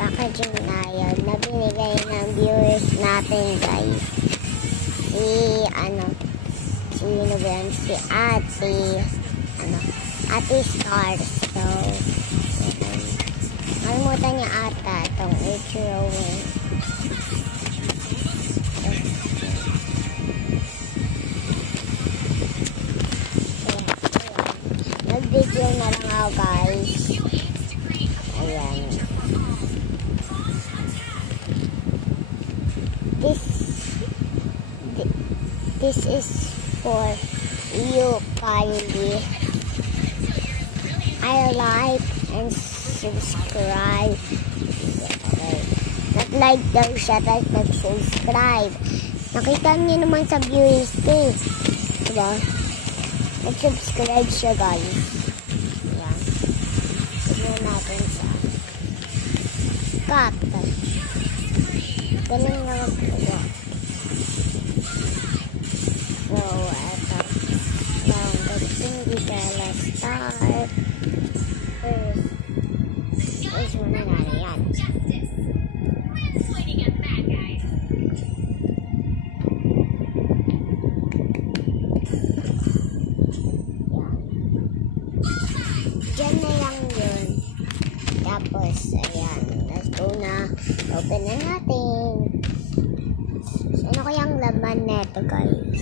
packaging na yun na binigay ng viewers natin, guys. Sino ba yan? Si Ate Stars. So, kalimutan niya ata itong H-Rowing. Nag-video na lang ako, guys. Ayan. This is for you, kindly. I like and subscribe. Okay. Nag-like daw siya, tapos nag-subscribe. Nakita niyo naman sa viewers ko. Diba? Nag-subscribe siya, guys. Ayan. Tignan natin siya. Cut. Galing na magpagawa. So, ito. Hindi ka start. First muna natin yan. Diyan na lang yun. Tapos, ayan. Let's go na. Open na natin. Ano kayang laman neto, guys?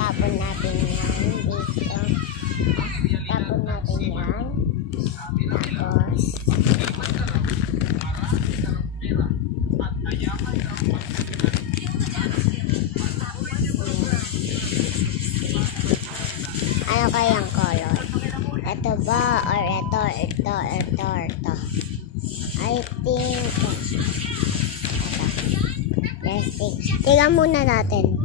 Tapon natin yan dito. Tapon natin yan. Tapos ano kayang color? Ito ba? Or ito? I think plastic. Tingnan muna natin.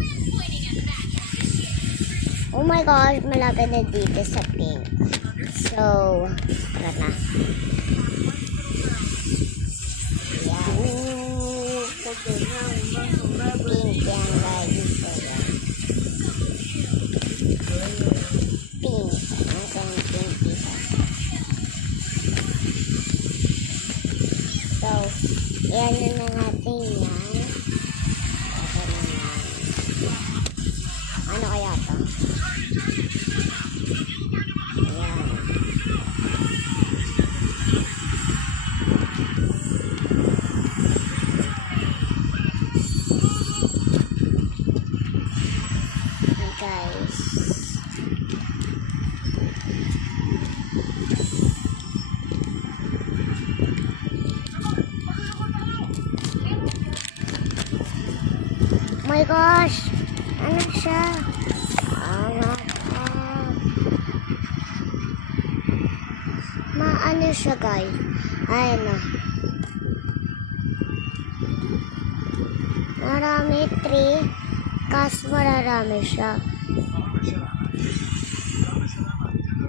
Oh my gosh, malapit na dito sa pink. So, tara na. Yan. Pink yan, guys. So, yan. Pink. Nasaan yung pink dito? So, yan na natin yan. Ano kaya to? Ayan. Guys. Oh my gosh! Ano siya? Maano siya, guys? Ayan na. Marami 3. Kas mararami siya.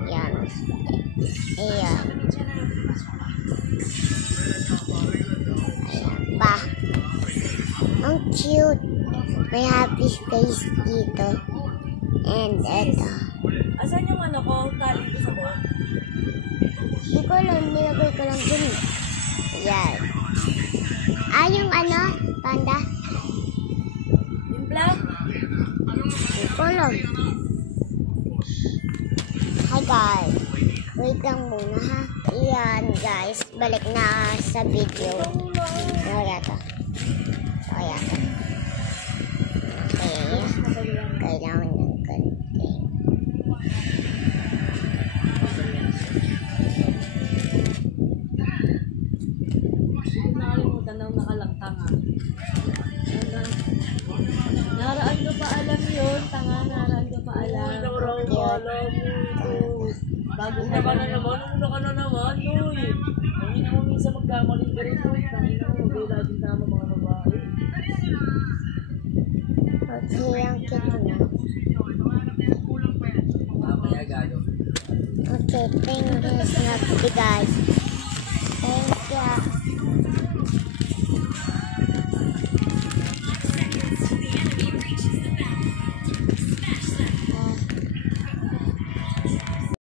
Ayan. Ayan. Ayan pa. Ang cute. May happy face dito. And eto. Asan yung ano ko? Tali ko sa ko? Hindi ko alam. Nilagay ko lang dun. Ayan. Yung ano? Panda? Yung black? Hindi ko alam. Hi guys. Wait lang muna ha. Ayan guys. Balik na sa video. Ano yata? So yata. Okay. Kailangan ng konti. Nakalimutan na nakalangtang ha. Naraan ko pa alam yun. Tanga, naraan ko pa alam. Bago ka na naman. Una ka na naman. Uy. Hindi na mo minsan magkamaling ka rin. Tangin na mo. Bila din tama mga babae. Okay, ang cute na. Okay, thank you guys. Thank